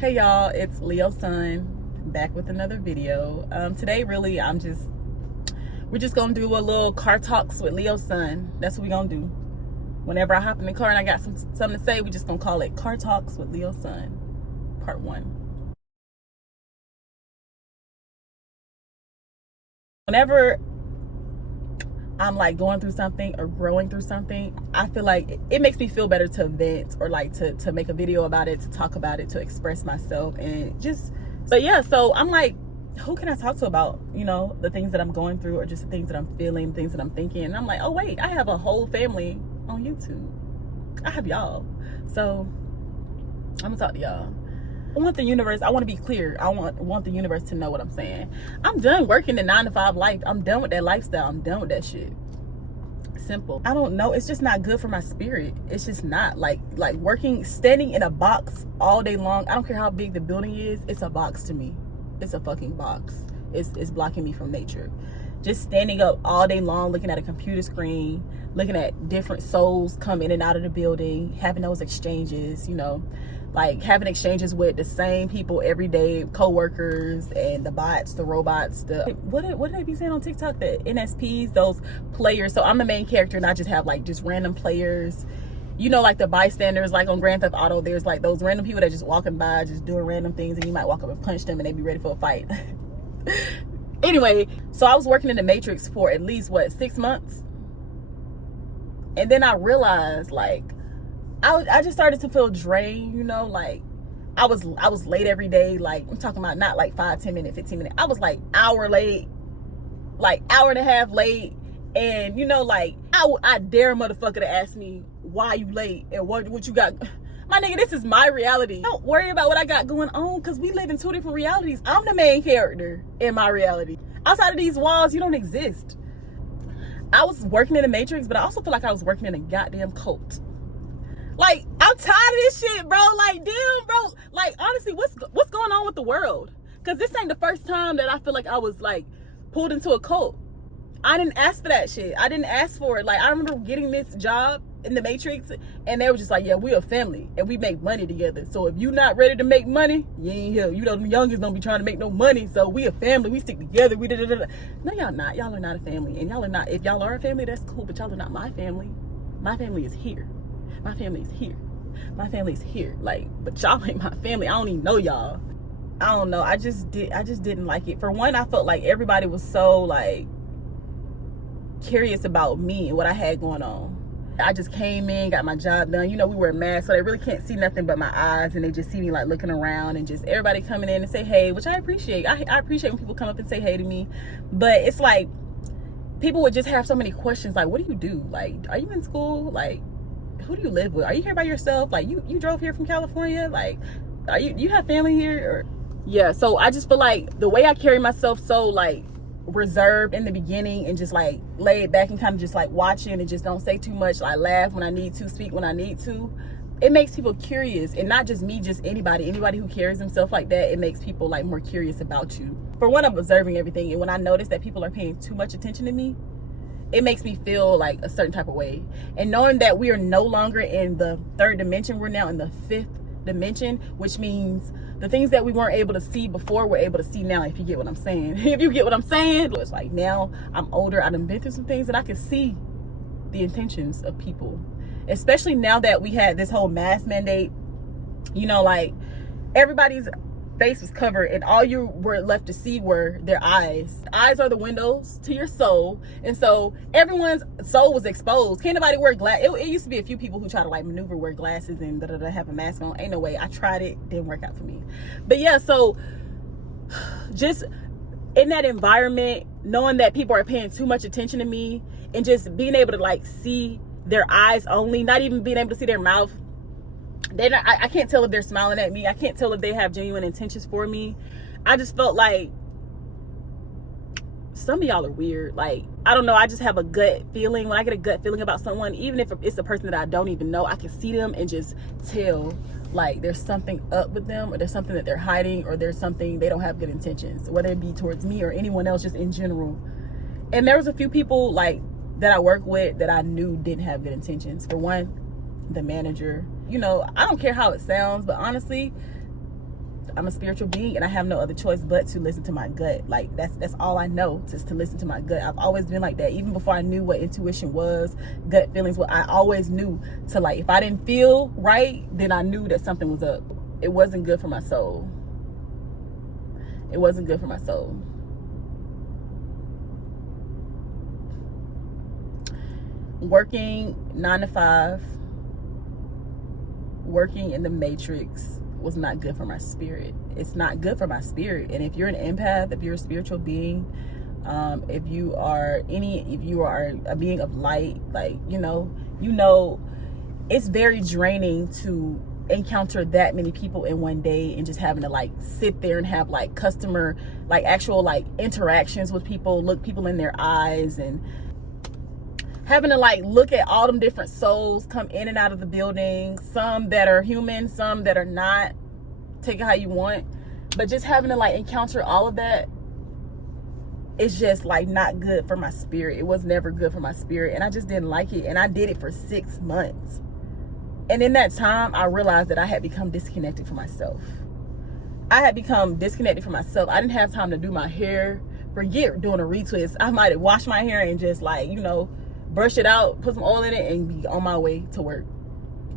Hey y'all, it's Leo Sun back with another video. Today really we're just gonna do a little car talks with Leo Sun. That's what we're gonna do. Whenever I hop in the car and I got something to say, we just gonna call it Car Talks with Leo Sun, part 1. Whenever I'm like going through something or growing through something, I feel like it makes me feel better to vent or like to make a video about it, to talk about it, to express myself, and just, but yeah, so I'm like, who can I talk to about, the things that I'm going through, or just the things that I'm feeling, things that I'm thinking. And I'm like, oh wait, I have a whole family on YouTube. I have y'all. So I'm gonna talk to y'all. I want to be clear. I want the universe to know what I'm saying. I'm done working the 9-to-5 life. I'm done with that lifestyle. I'm done with that shit. Simple. I don't know. It's just not good for my spirit. It's just not like working, standing in a box all day long. I don't care how big the building is. It's a box to me. It's a fucking box. It's blocking me from nature. Just standing up all day long, looking at a computer screen, looking at different souls come in and out of the building, having those exchanges, like having exchanges with the same people every day, co-workers and the bots, the robots, what did they be saying on TikTok? The NSPs, those players. So I'm the main character and I just have like just random players, like the bystanders, like on Grand Theft Auto, there's like those random people that just walking by, just doing random things, and you might walk up and punch them and they be ready for a fight. Anyway, so I was working in the Matrix for at least 6 months. And then I realized like I just started to feel drained, like I was late every day. Like I'm talking about not like 5-10 minutes, 15 minutes. I was like hour late, like hour and a half late. And like I dare a motherfucker to ask me why you late and what you got. My nigga, this is my reality. Don't worry about what I got going on, because we live in 2 different realities. I'm the main character in my reality. Outside of these walls, you don't exist. I was working in the Matrix, but I also feel like I was working in a goddamn cult. Like, I'm tired of this shit, bro. Like, damn, bro. Like, honestly, what's going on with the world? Because this ain't the first time that I feel like I was, like, pulled into a cult. I didn't ask for that shit. I didn't ask for it. Like, I remember getting this job in the Matrix, and they were just like, yeah, we're a family, and we make money together. So if you not ready to make money, you ain't here. The youngest don't be trying to make no money. So we a family. We stick together. We da-da-da-da. No, y'all not. Y'all are not a family. And y'all are not. If y'all are a family, that's cool, but y'all are not my family. My family is here. My family is here. My family is here. Like, but y'all ain't my family. I don't even know y'all. I don't know. I just didn't like it. For one, I felt like everybody was so like curious about me and what I had going on. I just came in, got my job done. We wear masks, so they really can't see nothing but my eyes, and they just see me like looking around, and just everybody coming in and say hey, which I appreciate. I appreciate when people come up and say hey to me. But it's like people would just have so many questions, like, what do you do? Like, are you in school? Like, who do you live with? Are you here by yourself? Like, you drove here from California? Like, you have family here? Or yeah, so I just feel like the way I carry myself, so like reserved in the beginning, and just like laid back and kind of just like watching and just don't say too much. I laugh when I need to, speak when I need to. It makes people curious, and not just me, just anybody who carries themselves like that. It makes people like more curious about you. For one, I'm observing everything, and when I notice that people are paying too much attention to me, it makes me feel like a certain type of way. And knowing that we are no longer in the 3rd dimension, we're now in the 5th dimension, which means the things that we weren't able to see before, we're able to see now, if you get what I'm saying. If you get what I'm saying, it's like now I'm older, I've been through some things, and I can see the intentions of people, especially now that we had this whole mask mandate. Like everybody's face was covered, and all you were left to see were their eyes. Eyes are the windows to your soul, and so everyone's soul was exposed. Can't nobody wear glass. It used to be a few people who try to like maneuver, wear glasses and have a mask on. Ain't no way. I tried it, didn't work out for me. But yeah, so just in that environment, knowing that people are paying too much attention to me, and just being able to like see their eyes only, not even being able to see their mouth. I can't tell if they're smiling at me. I can't tell if they have genuine intentions for me. I just felt like some of y'all are weird. Like, I don't know. I just have a gut feeling. When I get a gut feeling about someone, even if it's a person that I don't even know, I can see them and just tell like there's something up with them, or there's something that they're hiding, or there's something they don't have good intentions, whether it be towards me or anyone else, just in general. And there was a few people like that I work with that I knew didn't have good intentions. For one, the manager. I don't care how it sounds, but honestly, I'm a spiritual being, and I have no other choice but to listen to my gut. Like that's all I know, just to listen to my gut. I've always been like that. Even before I knew what intuition was, gut feelings, what I always knew to, like, if I didn't feel right, then I knew that something was up. It wasn't good for my soul. It wasn't good for my soul. Working 9 to 5, working in the matrix was not good for my spirit. It's not good for my spirit. And if you're an empath, if you're a spiritual being, if you are a being of light, like, you know, it's very draining to encounter that many people in one day, and just having to, like, sit there and have, like, customer, like, actual, like, interactions with people, look people in their eyes, and having to, like, look at all them different souls come in and out of the building, some that are human, some that are not, take it how you want, but just having to, like, encounter all of that is just, like, not good for my spirit. It was never good for my spirit, and I just didn't like it. And I did it for 6 months, and in that time I realized that I had become disconnected from myself. I didn't have time to do my hair. Forget doing a retwist. I might have washed my hair and just, like, you know, brush it out, put some oil in it, and be on my way to work.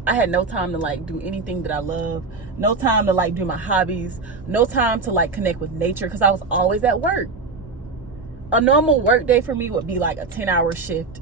I had no time to, like, do anything that I love, no time to, like, do my hobbies, no time to, like, connect with nature, because I was always at work. A normal work day for me would be like a 10-hour shift.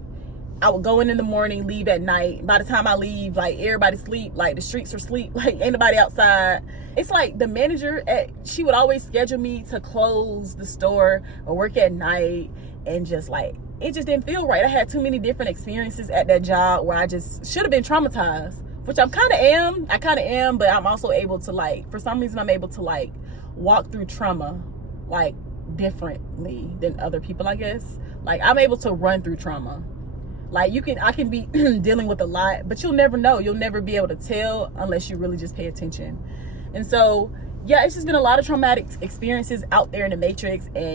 I would go in the morning, leave at night. By the time I leave, like, everybody sleep, like, the streets are asleep, like, ain't nobody outside. It's like the manager she would always schedule me to close the store or work at night, and just, like, it just didn't feel right. I had too many different experiences at that job where I just should have been traumatized, which I kind of am, but I'm also able to, like, for some reason I'm able to, like, walk through trauma, like, differently than other people, I guess. Like, I'm able to run through trauma. Like, I can be dealing with a lot, but you'll never know. You'll never be able to tell unless you really just pay attention. And so, yeah, it's just been a lot of traumatic experiences out there in the matrix. And